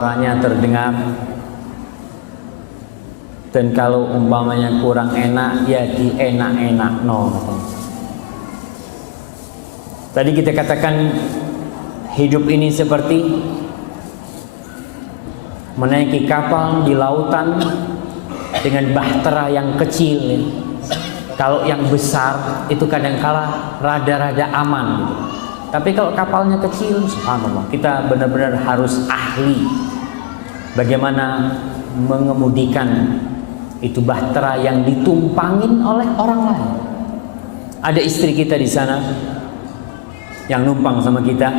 suaranya terdengar, dan kalau umpamanya kurang enak ya dienak-enak no. Tadi kita katakan hidup ini seperti menaiki kapal di lautan dengan bahtera yang kecil. Kalau yang besar itu kadangkala rada-rada aman gitu. Tapi kalau kapalnya kecil, subhanallah, kita benar-benar harus ahli bagaimana mengemudikan itu bahtera yang ditumpangin oleh orang lain. Ada istri kita di sana yang numpang sama kita,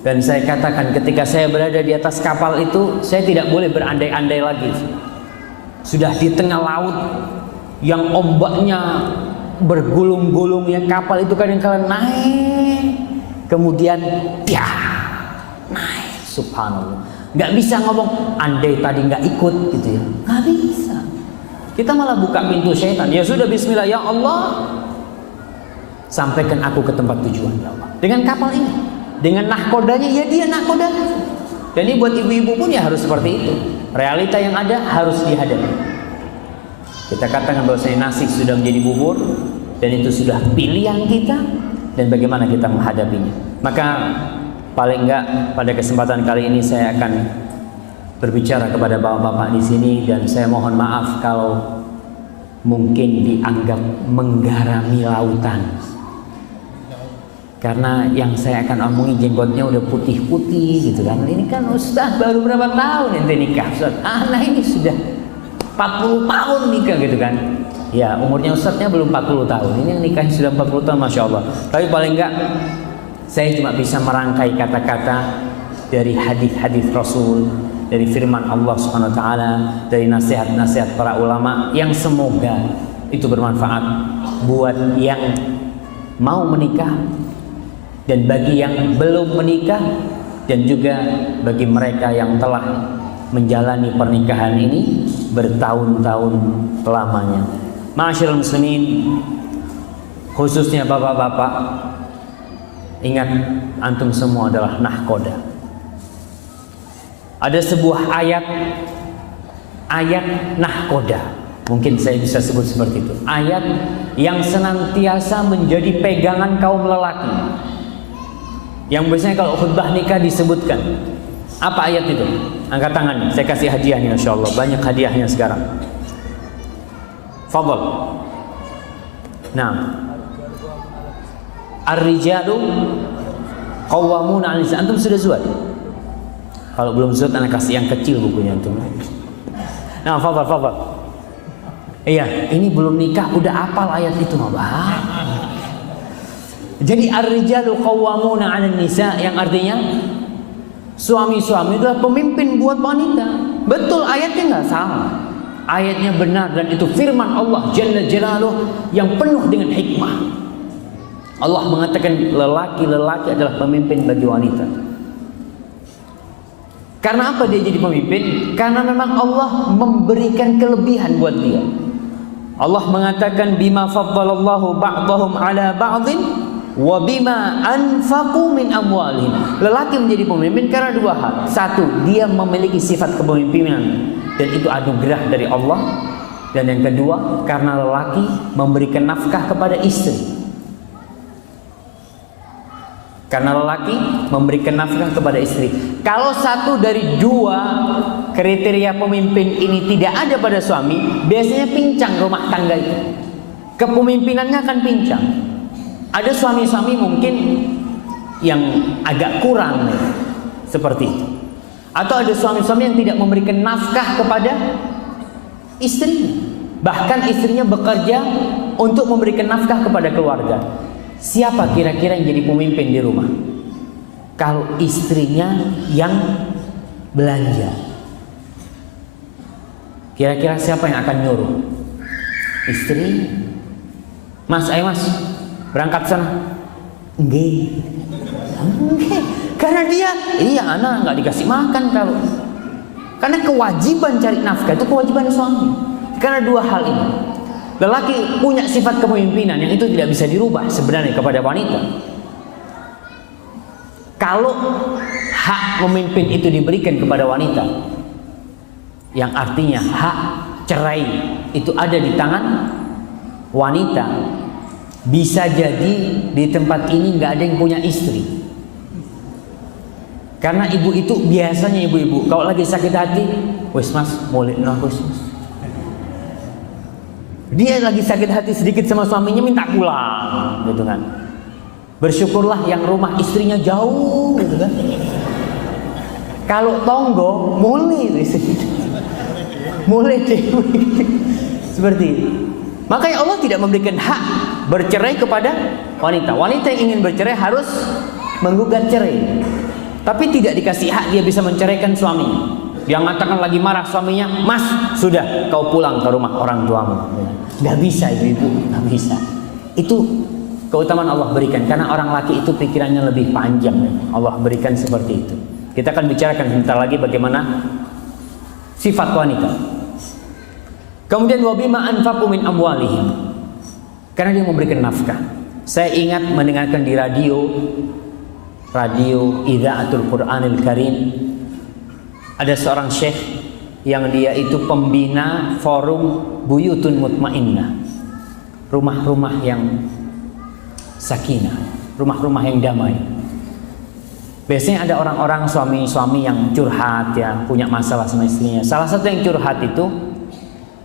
dan saya katakan ketika saya berada di atas kapal itu, saya tidak boleh berandai-andai lagi. Sudah di tengah laut yang ombaknya bergulung-gulung, yang kapal itu kadang-kadang naik, kemudian ya naik, subhanallah. Nggak bisa ngomong andai tadi nggak ikut gitu ya, nggak bisa. Kita malah buka pintu syaitan. Ya sudah, bismillah, ya Allah, sampaikan aku ke tempat tujuan ya Allah. Dengan kapal ini, dengan nahkodanya, ya dia nahkodanya. Dan ini buat ibu-ibu pun ya harus seperti itu. Realita yang ada harus dihadapi. Kita katakan bahwa nasi sudah menjadi bubur, dan itu sudah pilihan kita, dan bagaimana kita menghadapinya. Maka paling enggak pada kesempatan kali ini saya akan berbicara kepada bapak-bapak di sini, dan saya mohon maaf kalau mungkin dianggap menggarami lautan. Karena yang saya akan omongi jenggotnya udah putih-putih gitu kan. Ini kan Ustaz baru berapa tahun ente nikah Ustaz? Nah ini sudah 40 tahun nikah gitu kan. Ya umurnya Ustaznya belum 40 tahun. Ini yang nikahnya sudah 40 tahun, Masya Allah. Tapi paling enggak saya cuma bisa merangkai kata-kata dari hadis-hadis Rasul, dari firman Allah Subhanahu wa taala, dari nasihat-nasihat para ulama yang semoga itu bermanfaat buat yang mau menikah, dan bagi yang belum menikah, dan juga bagi mereka yang telah menjalani pernikahan ini bertahun-tahun lamanya. Ma'asyiral muslimin, khususnya bapak-bapak, ingat antum semua adalah nahkoda. Ada sebuah ayat nahkoda, mungkin saya bisa sebut seperti itu. Ayat yang senantiasa menjadi pegangan kaum lelaki, yang biasanya kalau khutbah nikah disebutkan. Apa ayat itu? Angkat tangan, saya kasih hadiahnya, Insya Allah. Banyak hadiahnya sekarang. Fadhal. Nah, Ar-rijalu qawwamuna 'ala nisa. Antum sudah zuat? Kalau belum zuat, anak kasih yang kecil bukunya antum. Nah, fadhal. Iya, ini belum nikah udah hafal ayat itu, Mbak. Jadi ar-rijalu qawwamuna 'ala nisa, yang artinya suami-suami itu adalah pemimpin buat wanita. Betul, ayatnya nggak salah. Ayatnya benar, dan itu firman Allah Jalla Jalaluh yang penuh dengan hikmah. Allah mengatakan lelaki-lelaki adalah pemimpin bagi wanita. Karena apa dia jadi pemimpin? Karena memang Allah memberikan kelebihan buat dia. Allah mengatakan bima faddalallahu ba'dahum ala ba'din wa bima anfaqu min amwalihim. Lelaki menjadi pemimpin karena dua hal. Satu, dia memiliki sifat kepemimpinan, dan itu anugerah dari Allah. Dan yang kedua, karena lelaki memberikan nafkah kepada istri. Karena lelaki memberikan nafkah kepada istri. Kalau satu dari dua kriteria pemimpin ini tidak ada pada suami, biasanya pincang rumah tangga itu. Kepemimpinannya akan pincang. Ada suami-suami mungkin yang agak kurang seperti itu. Atau ada suami-suami yang tidak memberikan nafkah kepada istri. Bahkan istrinya bekerja untuk memberikan nafkah kepada keluarga. Siapa kira-kira yang jadi pemimpin di rumah? Kalau istrinya yang belanja, kira-kira siapa yang akan nyuruh? Istri. Mas, ayo mas, berangkat sana. Enggak. Karena dia, iya anak nggak dikasih makan kalau. Karena kewajiban cari nafkah itu kewajiban suami. Karena dua hal ini. Lelaki punya sifat kepemimpinan yang itu tidak bisa dirubah sebenarnya kepada wanita. Kalau hak memimpin itu diberikan kepada wanita, yang artinya hak cerai itu ada di tangan wanita, bisa jadi di tempat ini nggak ada yang punya istri. Karena ibu itu biasanya ibu-ibu kalau lagi sakit hati, wes mas, boleh nafus. Dia lagi sakit hati sedikit sama suaminya minta pulang, gitu kan. Bersyukurlah yang rumah istrinya jauh, gitu kan. Kalau tonggo, mulai dewi, seperti itu. Makanya Allah tidak memberikan hak bercerai kepada wanita. Wanita yang ingin bercerai harus menggugat cerai. Tapi tidak dikasih hak dia bisa menceraikan suaminya. Dia mengatakan lagi marah suaminya, mas, sudah kau pulang ke rumah orang tuamu. Gak bisa ibu-ibu, gak bisa. Itu keutamaan Allah berikan. Karena orang laki itu pikirannya lebih panjang. Allah berikan seperti itu. Kita akan bicarakan sebentar lagi bagaimana sifat wanita. Kemudian wabima anfaqu min amwalihim. Karena dia memberikan nafkah. Saya ingat mendengarkan di radio Idzaatul Qur'anil Karim, ada seorang syekh yang dia itu pembina forum Buyutun Mutmainnah, rumah-rumah yang sakinah, rumah-rumah yang damai. Biasanya ada orang-orang suami-suami yang curhat, ya, punya masalah sama istrinya. Salah satu yang curhat itu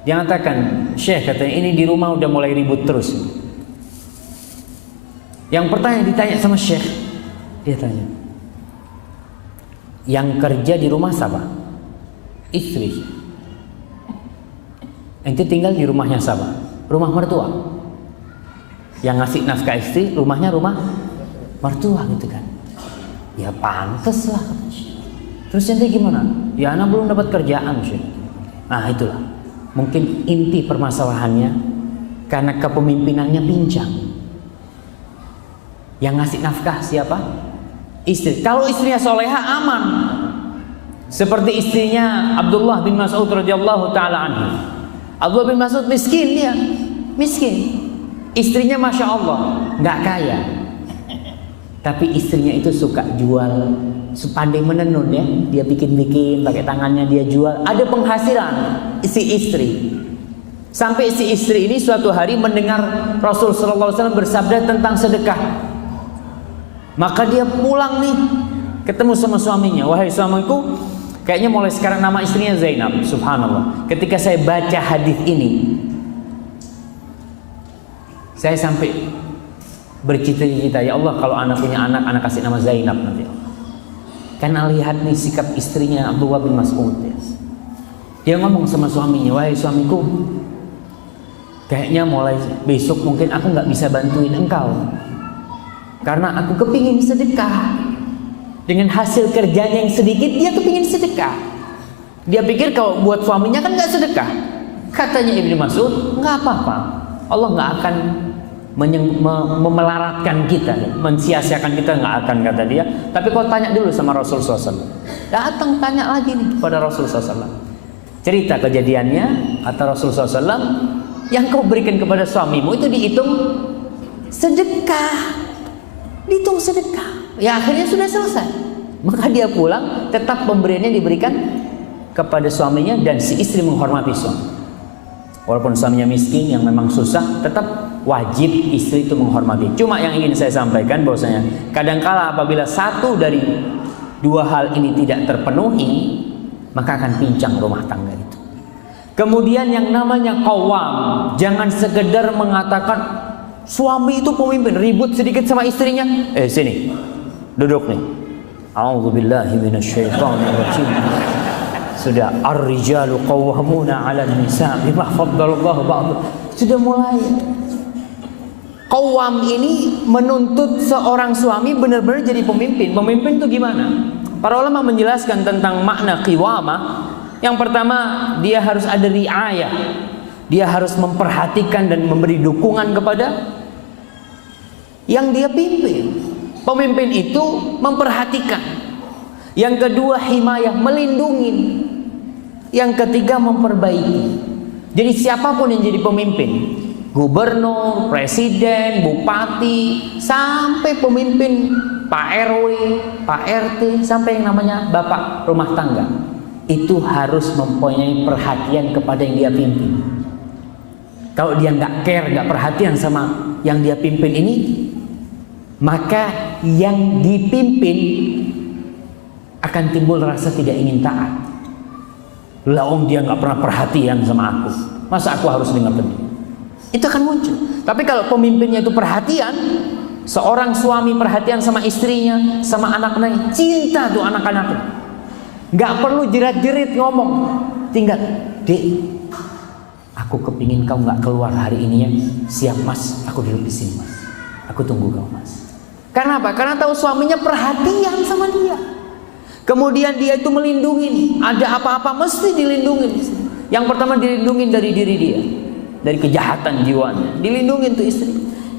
dia mengatakan, syekh katanya ini di rumah udah mulai ribut terus. Yang pertanyaan ditanya sama syekh, dia tanya, yang kerja di rumah siapa? Istri. Ente tinggal di rumahnya siapa? Rumah mertua. Yang ngasih nafkah istri, rumahnya rumah mertua, gitu kan. Ya pantes lah. Terus ente gimana? Ya anak belum dapat kerjaan, syekh. Nah itulah, mungkin inti permasalahannya karena kepemimpinannya pincang. Yang ngasih nafkah siapa? Istri. Kalau istrinya soleha aman. Seperti istrinya Abdullah bin Mas'ud radhiyallahu taala anhu. Abdullah bin Mas'ud miskin dia, miskin. Istrinya masya Allah nggak kaya, tapi istrinya itu suka jual, pandai menenun ya. Dia bikin-bikin pakai tangannya, dia jual. Ada penghasilan si istri. Sampai si istri ini suatu hari mendengar Rasul sallallahu alaihi wasallam bersabda tentang sedekah. Maka dia pulang nih, ketemu sama suaminya. Wahai suamiku, kayaknya mulai sekarang nama istrinya Zainab. Subhanallah. Ketika saya baca hadis ini, saya sampai bercita-cita, ya Allah kalau anak punya anak kasih nama Zainab nanti. Karena lihat nih sikap istrinya Abdullah bin Mas'ud. Dia ngomong sama suaminya, wahai suamiku, kayaknya mulai besok mungkin aku nggak bisa bantuin engkau. Karena aku kepingin sedekah. Dengan hasil kerjanya yang sedikit, dia kepingin sedekah. Dia pikir kalau buat suaminya kan gak sedekah. Katanya Ibnu Mas'ud, gak apa-apa. Allah gak akan memelaratkan kita, mensia-siakan kita, gak akan, kata dia. Tapi kau tanya dulu sama Rasul SAW. Datang tanya lagi nih kepada Rasul SAW. Cerita kejadiannya, kata Rasul SAW, yang kau berikan kepada suamimu itu dihitung sedekah. Dihitung sedekah. Ya akhirnya sudah selesai. Maka dia pulang, tetap pemberiannya diberikan kepada suaminya dan si istri menghormati suami. Walaupun suaminya miskin yang memang susah, tetap wajib istri itu menghormati. Cuma yang ingin saya sampaikan bahwasanya kadangkala apabila satu dari dua hal ini tidak terpenuhi, maka akan pincang rumah tangga itu. Kemudian yang namanya qawwam, jangan sekedar mengatakan suami itu pemimpin, ribut sedikit sama istrinya, sini, duduk nih. A'udzubillahi minasyaitonirrajim. Sudah, ar-rijalu qawwamuna 'alan nisa' bima faddalallahu ba'dahum. Sudah mulai. Qawwam ini menuntut seorang suami benar-benar jadi pemimpin. Pemimpin itu gimana? Para ulama menjelaskan tentang makna qiwamah. Yang pertama, dia harus ada riayah. Dia harus memperhatikan dan memberi dukungan kepada yang dia pimpin. Pemimpin itu memperhatikan. Yang kedua, himayah, melindungi. Yang ketiga, memperbaiki. Jadi siapapun yang jadi pemimpin, gubernur, presiden, bupati, sampai pemimpin Pak RW, Pak RT, sampai yang namanya bapak rumah tangga, itu harus mempunyai perhatian kepada yang dia pimpin. Kalau dia nggak care, nggak perhatian sama yang dia pimpin ini, maka yang dipimpin akan timbul rasa tidak ingin taat. Lah dia nggak pernah perhatian sama aku, masa aku harus dengar dia? Itu akan muncul. Tapi kalau pemimpinnya itu perhatian, seorang suami perhatian sama istrinya, sama anak-anaknya, cinta tuh anak-anaknya, nggak perlu jerat-jerit ngomong, tinggal, Dek, aku kepingin kau nggak keluar hari ini ya. Siap Mas, aku duduk di sini Mas, aku tunggu kau Mas. Karena apa? Karena tahu suaminya perhatian sama dia. Kemudian dia itu melindungi, ada apa-apa mesti dilindungi. Yang pertama dilindungi dari diri dia, dari kejahatan jiwanya, dilindungi tuh istri.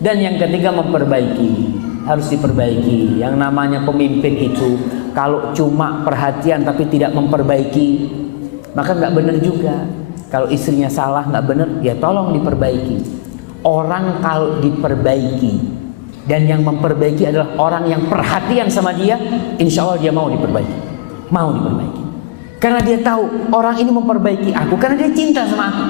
Dan yang ketiga memperbaiki, harus diperbaiki. Yang namanya pemimpin itu kalau cuma perhatian tapi tidak memperbaiki, maka nggak benar juga. Kalau istrinya salah nggak benar, ya tolong diperbaiki. Orang kalau diperbaiki dan yang memperbaiki adalah orang yang perhatian sama dia, insya Allah dia mau diperbaiki, mau diperbaiki. Karena dia tahu orang ini memperbaiki aku karena dia cinta sama aku.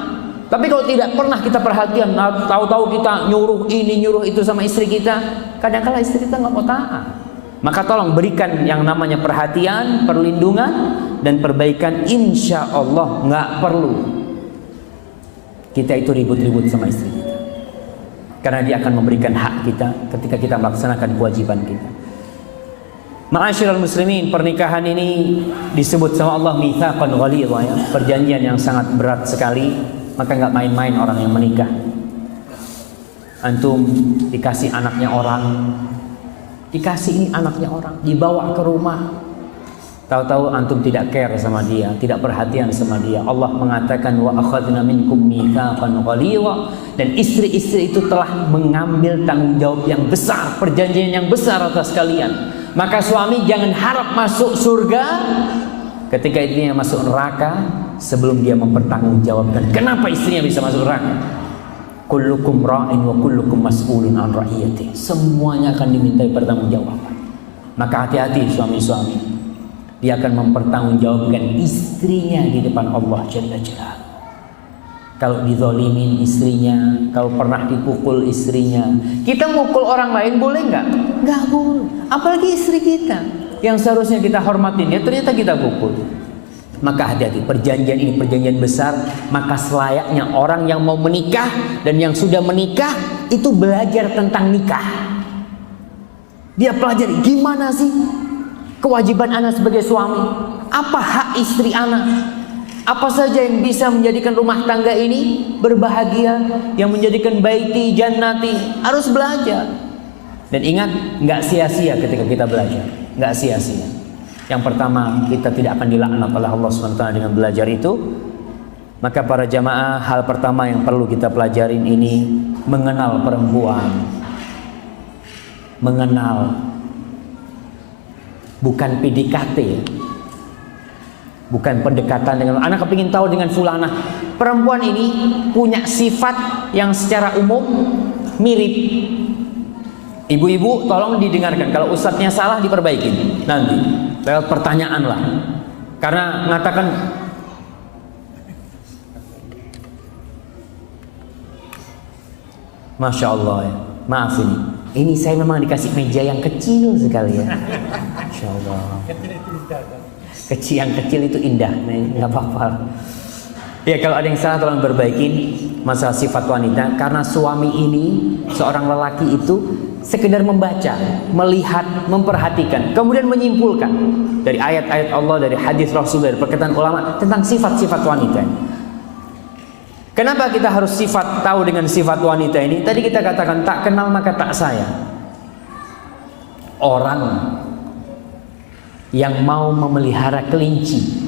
Tapi kalau tidak pernah kita perhatian, tahu-tahu kita nyuruh ini nyuruh itu sama istri kita, kadang-kala istri kita nggak mau taat. Maka tolong berikan yang namanya perhatian, perlindungan, dan perbaikan. Insya Allah nggak perlu kita itu ribut-ribut sama istri kita, karena dia akan memberikan hak kita ketika kita melaksanakan kewajiban kita. Ma'asyiral muslimin, pernikahan ini disebut sama Allah mitsaqan ghalidha, ya, perjanjian yang sangat berat sekali. Maka nggak main-main orang yang menikah. Antum dikasih anaknya orang, dikasih ini anaknya orang, dibawa ke rumah, tahu-tahu antum tidak care sama dia, tidak perhatian sama dia. Allah mengatakan wa akhadna minkum mitsaqan ghalidha, dan istri-istri itu telah mengambil tanggung jawab yang besar, perjanjian yang besar atas kalian. Maka suami jangan harap masuk surga ketika istrinya masuk neraka sebelum dia mempertanggungjawabkan kenapa istrinya bisa masuk neraka. Kullukum ra'in wa kullukum mas'ulun an ra'iyati. Semuanya akan dimintai pertanggungjawaban. Maka hati-hati suami-suami, dia akan mempertanggungjawabkan istrinya di depan Allah Jalla Jalaluhu. Kalau dizolimin istrinya, kalau pernah dipukul istrinya. Kita mukul orang lain boleh nggak? Nggak boleh. Apalagi istri kita yang seharusnya kita hormatin, ya ternyata kita pukul. Maka hati-hati, perjanjian ini perjanjian besar. Maka selayaknya orang yang mau menikah dan yang sudah menikah itu belajar tentang nikah. Dia pelajari gimana sih kewajiban anak sebagai suami, apa hak istri anak, apa saja yang bisa menjadikan rumah tangga ini berbahagia, yang menjadikan baiti jannati. Harus belajar. Dan ingat, nggak sia-sia ketika kita belajar, nggak sia-sia. Yang pertama, kita tidak akan dilaknat oleh Allah SWT dengan belajar itu. Maka para jamaah, hal pertama yang perlu kita pelajarin ini mengenal perempuan. Mengenal, bukan PDKT, bukan pendekatan dengan anak kepingin tahu dengan fulanah. Perempuan ini punya sifat yang secara umum mirip. Ibu-ibu tolong didengarkan, kalau ustadznya salah diperbaikin nanti lewat pertanyaan lah. Karena mengatakan Masya Allah ya, maaf ini saya memang dikasih meja yang kecil sekali ya. Masya Allah, kecil, yang kecil itu indah, nggak apa-apa. Ya kalau ada yang salah tolong perbaikin masalah sifat wanita. Karena suami ini, seorang lelaki itu sekedar membaca, melihat, memperhatikan, kemudian menyimpulkan dari ayat-ayat Allah, dari hadis Rasul, dari perkataan ulama tentang sifat-sifat wanita. Kenapa kita harus tahu dengan sifat wanita ini? Tadi kita katakan tak kenal maka tak sayang. Orang yang mau memelihara kelinci,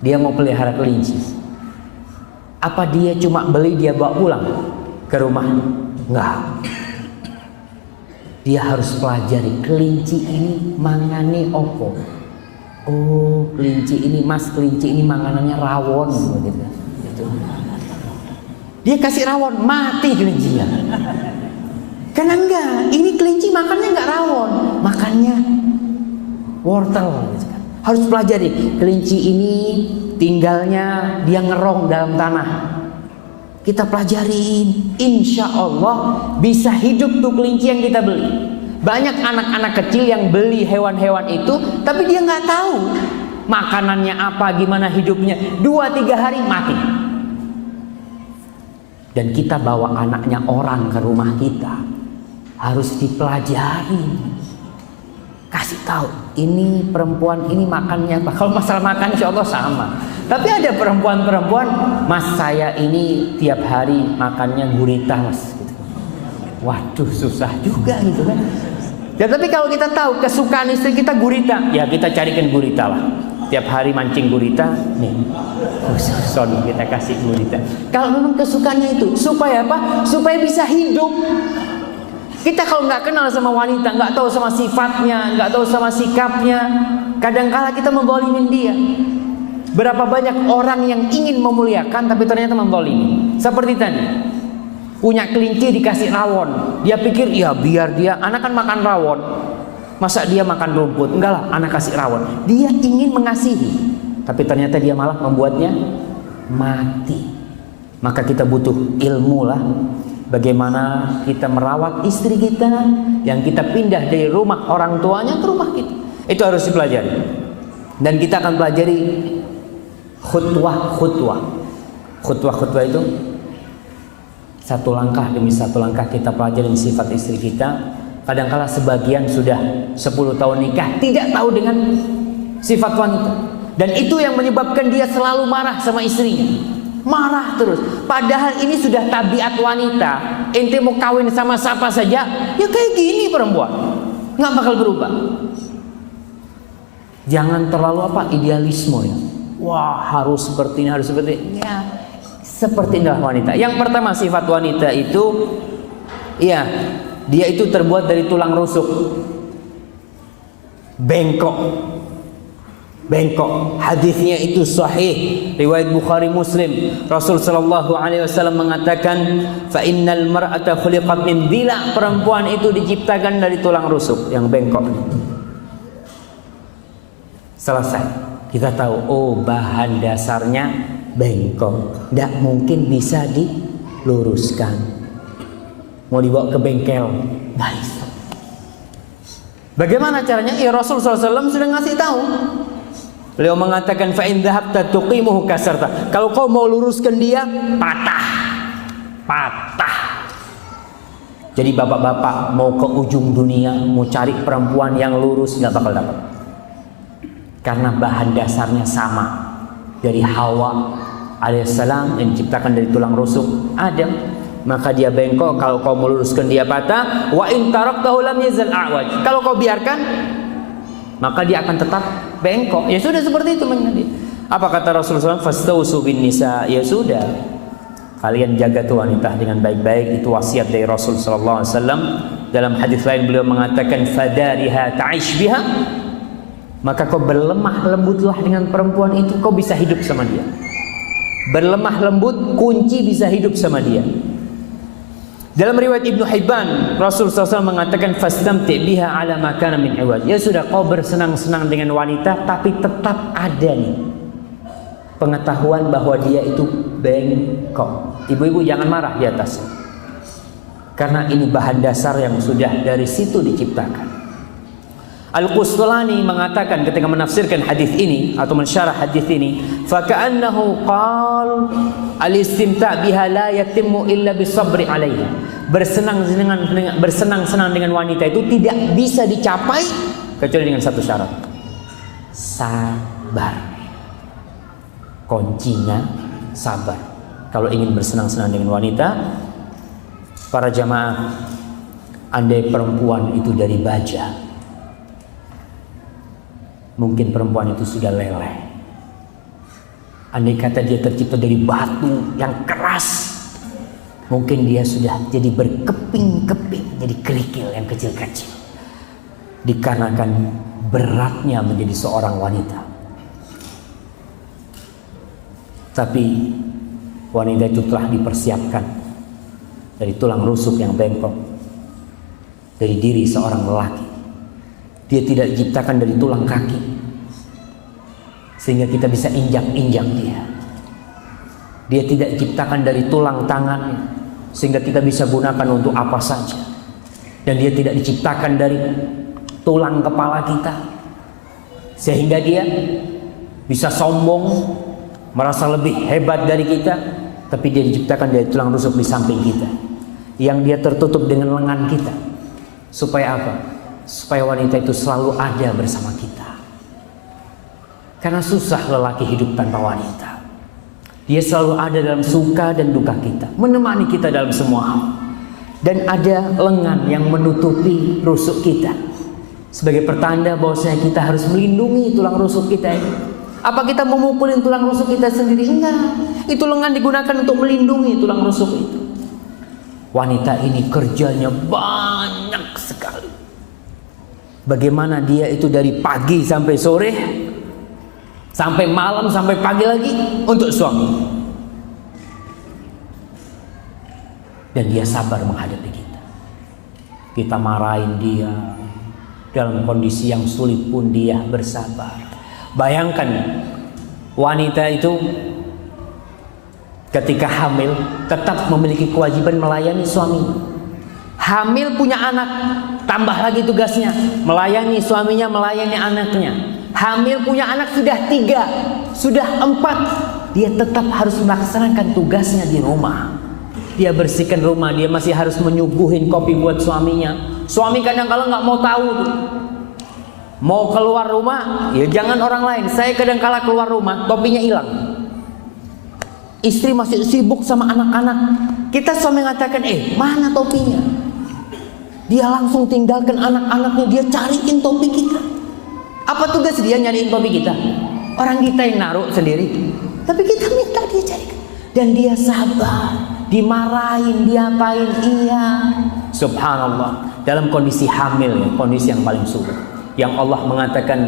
dia mau pelihara kelinci, apa dia cuma beli dia bawa pulang ke rumah? Enggak. Dia harus pelajari kelinci ini mangane opo. Oh, kelinci ini mas, kelinci ini manganannya rawon gitu. Dia kasih rawon, mati kelincinya. Karena enggak, ini kelinci makannya enggak rawon, makannya wortel gitu kan. Harus pelajari, kelinci ini tinggalnya dia ngerong dalam tanah. Kita pelajarin, insya Allah bisa hidup tuh kelinci yang kita beli. Banyak anak-anak kecil yang beli hewan-hewan itu, tapi dia nggak tahu makanannya apa, gimana hidupnya. 2-3 hari mati. Dan kita bawa anaknya orang ke rumah kita, harus dipelajari. Kasih tahu, ini perempuan ini makannya apa. Kalau masalah makan insya Allah sama. Tapi ada perempuan-perempuan, mas saya ini tiap hari makannya gurita mas. Gitu. Waduh susah juga gitu kan. Ya tapi kalau kita tahu kesukaan istri kita gurita, ya kita carikan gurita lah. Tiap hari mancing gurita, nih, son kita kasih gurita. Kalau memang kesukaannya itu, supaya apa? Supaya bisa hidup. Kita kalau nggak kenal sama wanita, nggak tahu sama sifatnya, nggak tahu sama sikapnya, kadangkala kita menzalimin dia. Berapa banyak orang yang ingin memuliakan, tapi ternyata menzalimi. Seperti tadi, punya kelinci dikasih rawon, dia pikir ya biar dia, anak kan makan rawon, masa dia makan rumput? Enggak lah, anak kasih rawon. Dia ingin mengasihi, tapi ternyata dia malah membuatnya mati. Maka kita butuh ilmu lah. Bagaimana kita merawat istri kita yang kita pindah dari rumah orang tuanya ke rumah kita. Itu harus dipelajari. Dan kita akan pelajari khutwah-khutwah. Khutwah-khutwah itu satu langkah demi satu langkah kita pelajari sifat istri kita. Kadangkala sebagian sudah 10 tahun nikah tidak tahu dengan sifat wanita. Dan itu yang menyebabkan dia selalu marah sama istrinya. Marah terus. Padahal ini sudah tabiat wanita. Ente mau kawin sama siapa saja, ya kayak gini perempuan, nggak bakal berubah. Jangan terlalu idealisme ya. Wah harus seperti ini, harus seperti ini. Ya, seperti inilah wanita. Yang pertama sifat wanita itu, ya dia itu terbuat dari tulang rusuk, bengkok. Hadisnya itu sahih, riwayat Bukhari Muslim. Rasul sallallahu alaihi wasallam mengatakan, "Fa innal mar'ata khuliqat min dhila." Perempuan itu diciptakan dari tulang rusuk yang bengkok. Selesai. Kita tahu, oh bahan dasarnya bengkok, tidak mungkin bisa diluruskan. Mau dibawa ke bengkel, nggak bisa. Bagaimana caranya? Ya Rasul sallallahu alaihi wasallam sudah ngasih tahu. Beliau mengatakan fa in dhahabta tuqimuhu kasarta. Kalau kau mau luruskan dia, patah. Jadi bapak-bapak mau ke ujung dunia, mau cari perempuan yang lurus nggak bakal dapat. Karena bahan dasarnya sama. Dari Hawa alaihissalam yang diciptakan dari tulang rusuk Adam, maka dia bengkok. Kalau kau meluruskan dia patah. Wa in taraktahu lam yazal a'waj. Kalau kau biarkan, maka dia akan tetap bengkok. Ya sudah seperti itu menjadi. Apa kata Rasulullah SAW? Fastausu bin nisa. Ya sudah, kalian jaga tuh wanita dengan baik-baik. Itu wasiat dari Rasul sallallahu alaihi wasallam. Dalam hadis lain beliau mengatakan fadariha ta'ish biha. Maka kau berlemah lembutlah dengan perempuan itu, kau bisa hidup sama dia. Berlemah lembut, kunci bisa hidup sama dia. Dalam riwayat Ibnu Hibban, Rasul SAW mengatakan fastamti biha ala ma kana min iwaj. Ya sudah, kau bersenang-senang dengan wanita, tapi tetap ada nih pengetahuan bahwa dia itu bengkok. Ibu-ibu jangan marah di atas, karena ini bahan dasar yang sudah dari situ diciptakan. Al-Qustulani mengatakan ketika menafsirkan hadis ini atau mensyarah hadis ini, fa ka'annahu qal al-istimta' biha la yatimmu illa bisabri 'alaiha. Bersenang-senang dengan wanita itu tidak bisa dicapai kecuali dengan satu syarat. Sabar. Kuncinya sabar. Kalau ingin bersenang-senang dengan wanita, para jamaah, andai perempuan itu dari baja, mungkin perempuan itu sudah leleh. Andai kata dia tercipta dari batu yang keras, mungkin dia sudah jadi berkeping-keping, jadi kerikil yang kecil-kecil. Dikarenakan beratnya menjadi seorang wanita. Tapi wanita itu telah dipersiapkan dari tulang rusuk yang bengkok. dari diri seorang lelaki. Dia tidak diciptakan dari tulang kaki sehingga kita bisa injak-injak dia. Dia tidak diciptakan dari tulang tangan sehingga kita bisa gunakan untuk apa saja. Dan dia tidak diciptakan dari tulang kepala kita sehingga dia bisa sombong, merasa lebih hebat dari kita. Tapi dia diciptakan dari tulang rusuk di samping kita, yang dia tertutup dengan lengan kita. Supaya apa? Supaya wanita itu selalu ada bersama kita. Karena susah lelaki hidup tanpa wanita. Dia selalu ada dalam suka dan duka kita, menemani kita dalam semua hal. Dan ada lengan yang menutupi rusuk kita sebagai pertanda bahwasanya kita harus melindungi tulang rusuk kita ini. Apa kita memukulin tulang rusuk kita sendiri? Enggak. Itu lengan digunakan untuk melindungi tulang rusuk itu. Wanita ini kerjanya banyak sekali. Bagaimana dia itu dari pagi sampai sore, sampai malam, sampai pagi lagi untuk suami. Dan dia sabar menghadapi kita. Kita marahin dia, dalam kondisi yang sulit pun dia bersabar. Bayangkan wanita itu ketika hamil tetap memiliki kewajiban melayani suaminya. Hamil punya anak, tambah lagi tugasnya melayani suaminya, melayani anaknya. Hamil punya anak sudah 3, sudah 4, dia tetap harus melaksanakan tugasnya di rumah. Dia bersihkan rumah, dia masih harus menyuguhin kopi buat suaminya. Suami kadang-kala nggak mau tahu tuh. Mau keluar rumah, ya jangan orang lain. Saya kadang-kala keluar rumah, topinya hilang. Istri masih sibuk sama anak-anak. Kita suami mengatakan, mana topinya? Dia langsung tinggalkan anak-anaknya, dia cariin topi kita. Apa tugas dia nyariin topi kita? Orang kita yang naruh sendiri. Tapi kita minta dia carikan. Dan dia sabar, dimarahin, diapain, iya. Subhanallah, dalam kondisi hamil, ya, kondisi yang paling sulit. Yang Allah mengatakan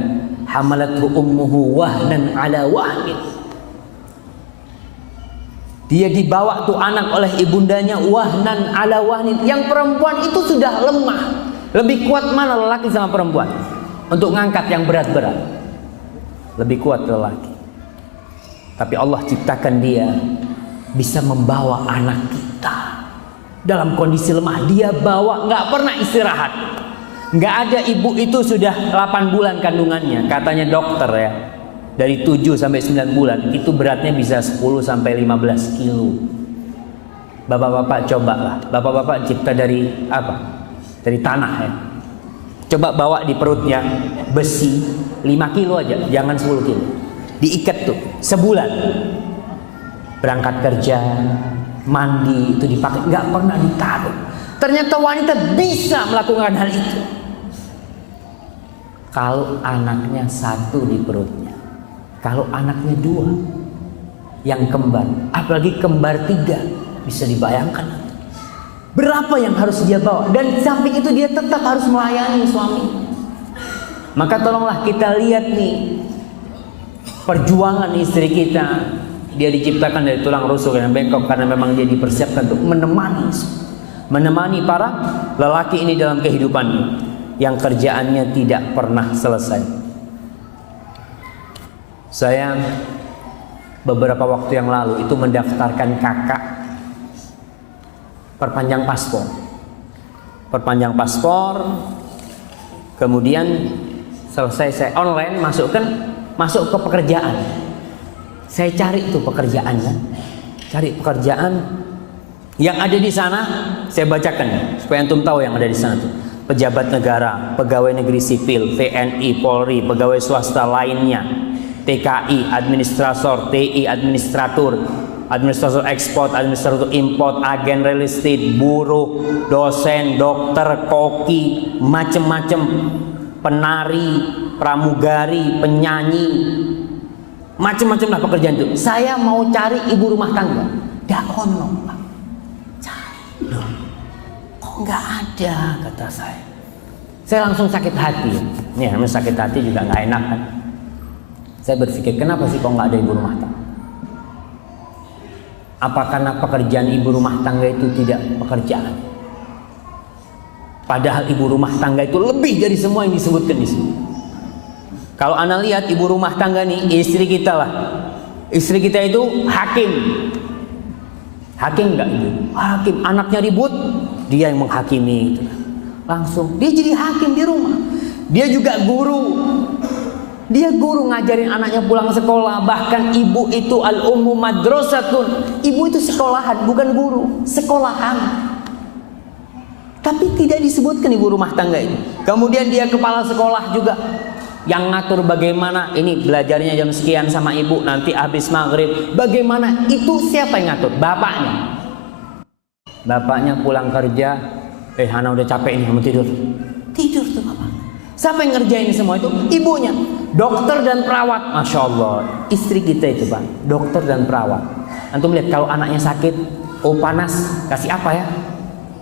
hamalathu ummuhu wahnan ala wahnin. Dia dibawa tuh anak oleh ibundanya wahnan ala wahnin. Yang perempuan itu sudah lemah. Lebih kuat mana lelaki sama perempuan? Untuk ngangkat yang berat-berat lebih kuat lelaki. Tapi Allah ciptakan dia bisa membawa anak kita dalam kondisi lemah. Dia bawa, nggak pernah istirahat. Nggak ada ibu itu sudah 8 bulan kandungannya. Katanya dokter ya, dari 7 sampai 9 bulan itu beratnya bisa 10 sampai 15 kilo. Bapak-bapak cobalah. Bapak-bapak cipta dari apa? Dari tanah ya. Coba bawa di perutnya besi 5 kilo aja, jangan 10 kilo. Diikat tuh sebulan. Berangkat kerja, mandi itu dipakai, nggak pernah ditaruh. Ternyata wanita bisa melakukan hal itu. Kalau anaknya 1 di perutnya, kalau anaknya 2 yang kembar, apalagi kembar 3, bisa dibayangkan berapa yang harus dia bawa. Dan di samping itu dia tetap harus melayani suami. Maka tolonglah kita lihat nih perjuangan istri kita. Dia diciptakan dari tulang rusuk yang bengkok karena memang dia dipersiapkan untuk menemani para lelaki ini dalam kehidupannya yang kerjaannya tidak pernah selesai. Saya beberapa waktu yang lalu itu mendaftarkan kakak perpanjang paspor, kemudian selesai saya online masuk ke pekerjaan. Saya cari tuh pekerjaan kan, cari pekerjaan yang ada di sana. Saya bacakan supaya antum tahu yang ada di sana tuh. Pejabat negara, pegawai negeri sipil, TNI, Polri, pegawai swasta lainnya, TKI, administrator, TI, administrator ekspor, administrator import, agen real estate, buruh, dosen, dokter, koki, macem-macem, penari, pramugari, penyanyi, macem-macem lah pekerjaan itu. Saya mau cari ibu rumah tangga, dak ono, Pak. Cari dong. Kok nggak ada, kata saya. Saya langsung sakit hati. Nih, namanya sakit hati juga nggak enak kan. Saya berpikir, kenapa sih kok nggak ada ibu rumah tangga? Apa karena pekerjaan ibu rumah tangga itu tidak pekerjaan? Padahal ibu rumah tangga itu lebih dari semua yang disebutkan di sini. Kalau Anda lihat ibu rumah tangga nih, istri kita lah. Istri kita itu hakim. Hakim enggak itu? Hakim. Anaknya ribut, dia yang menghakimi itu. Langsung dia jadi hakim di rumah. Dia juga guru. Dia guru ngajarin anaknya pulang sekolah. Bahkan ibu itu al-ummu madrasatun. Ibu itu sekolahan, bukan guru, sekolahan. Tapi tidak disebutkan ibu rumah tangga itu. Kemudian dia kepala sekolah juga, yang ngatur bagaimana ini belajarnya jam sekian sama ibu, nanti habis maghrib bagaimana, itu siapa yang ngatur? Bapaknya. Bapaknya pulang kerja, Hana udah capek nih, mau tidur. Tidur tuh bapak. Siapa yang ngerjain semua itu? Ibunya. Dokter dan perawat. Masya Allah. Istri kita itu Pak, dokter dan perawat. Antum lihat kalau anaknya sakit, oh panas, kasih apa ya?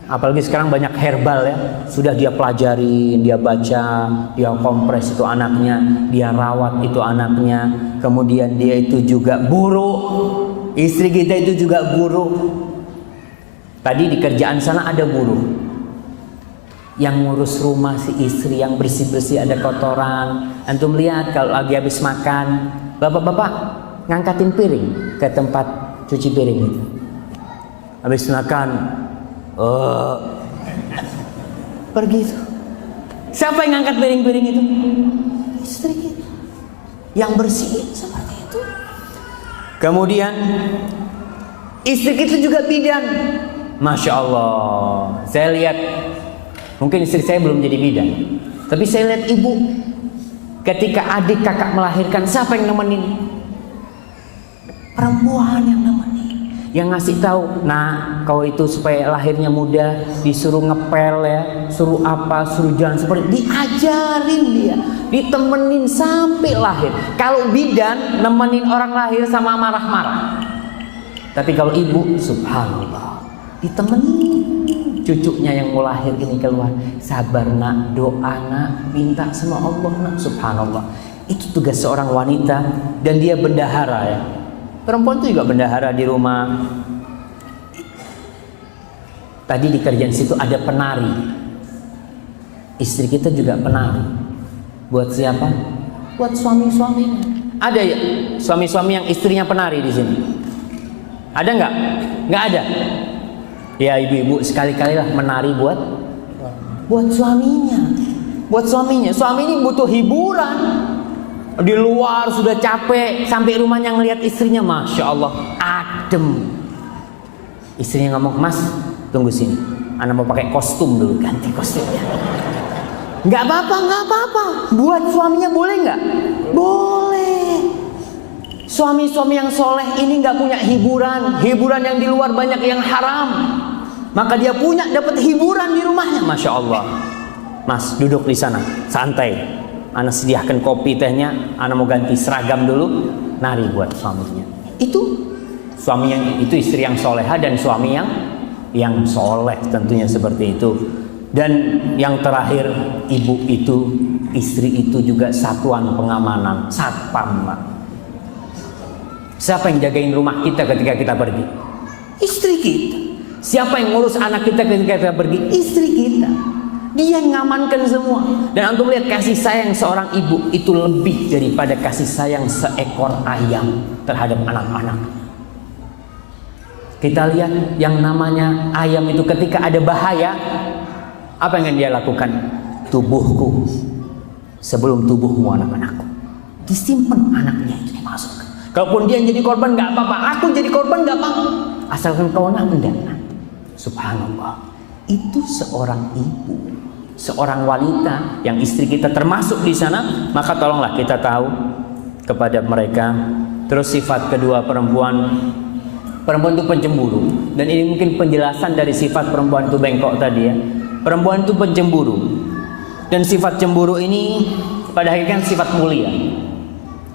Apalagi sekarang banyak herbal ya. Sudah dia pelajarin, dia baca, dia kompres itu anaknya, dia rawat itu anaknya. Kemudian dia itu juga guru. Istri kita itu juga guru. Tadi di kerjaan sana ada guru yang ngurus rumah si istri, yang bersih-bersih ada kotoran. Antum lihat kalau lagi habis makan, bapak-bapak ngangkatin piring ke tempat cuci piring itu. Habis makan, pergi itu. Siapa yang ngangkat piring-piring itu? Istri kita. Yang bersihin seperti itu. Kemudian istri kita juga bidan. Masya Allah. Saya lihat, mungkin istri saya belum jadi bidan, tapi saya lihat ibu ketika adik kakak melahirkan, siapa yang nemenin? Perempuan yang nemenin, yang ngasih tahu, nah kau itu supaya lahirnya mudah, disuruh ngepel ya, suruh apa, suruh jalan seperti, diajarin dia, ditemenin sampai lahir. Kalau bidan nemenin orang lahir sama marah-marah, tapi kalau ibu, subhanallah, ditemenin. Cucunya yang mau lahir ini keluar, sabar nak, doa nak, minta sama Allah nak, subhanallah. Itu tugas seorang wanita, dan dia bendahara ya. Perempuan itu juga bendahara di rumah. Tadi di kerjaan situ ada penari. Istri kita juga penari. Buat siapa? Buat suami-suaminya. Ada ya suami-suami yang istrinya penari di sini? Ada nggak? Nggak ada. Ya ibu-ibu sekali-kali lah menari buat suaminya. Buat suaminya. Suami ini butuh hiburan. Di luar sudah capek, sampai rumahnya ngelihat istrinya, Masya Allah, adem. Istrinya ngomong, Mas, tunggu sini. Ana mau pakai kostum dulu, ganti kostumnya. Nggak apa-apa, nggak apa-apa. Buat suaminya boleh nggak? Boleh. Suami-suami yang soleh ini nggak punya hiburan. Hiburan yang di luar banyak yang haram. Maka dia punya dapat hiburan di rumahnya. Masya Allah. Mas duduk di sana santai. Ana sediakan kopi tehnya. Ana mau ganti seragam dulu. Nari buat suaminya. Itu suami yang itu istri yang soleha dan suami yang soleh tentunya seperti itu. Dan yang terakhir ibu itu, istri itu juga satuan pengamanan, satpam. Siapa yang jagain rumah kita ketika kita pergi? Istri kita. Siapa yang ngurus anak kita ketika kita pergi? Istri kita. Dia yang ngamankan semua. Dan antum lihat kasih sayang seorang ibu itu lebih daripada kasih sayang seekor ayam terhadap anak-anak. Kita lihat yang namanya ayam itu ketika ada bahaya, apa yang dia lakukan? Tubuhku sebelum tubuhmu anak-anakku. Disimpan anaknya itu dimasukkan. Kalaupun dia yang jadi korban nggak apa-apa, aku jadi korban nggak apa-apa, asalkan kau nak mendengar. Subhanallah, itu seorang ibu, seorang wanita yang istri kita termasuk di sana. Maka tolonglah kita tahu kepada mereka. Terus sifat kedua perempuan itu pencemburu. Dan ini mungkin penjelasan dari sifat perempuan itu bengkok tadi ya. Perempuan itu pencemburu. Dan sifat cemburu ini pada akhirnya sifat mulia.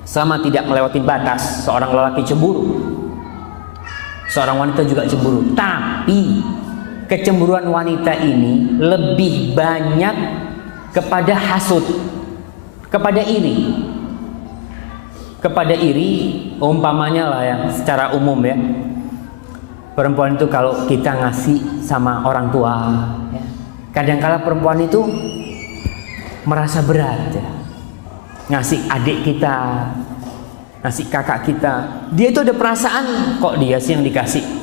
Selama tidak melewati batas, seorang lelaki cemburu. Seorang wanita juga cemburu. Tapi kecemburuan wanita ini lebih banyak kepada hasud, kepada iri. Kepada iri, umpamanya lah ya, secara umum ya. Perempuan itu kalau kita ngasih sama orang tua ya, Kadangkala perempuan itu merasa berat ya. Ngasih adik kita, ngasih kakak kita, dia itu ada perasaan, kok dia sih yang dikasih.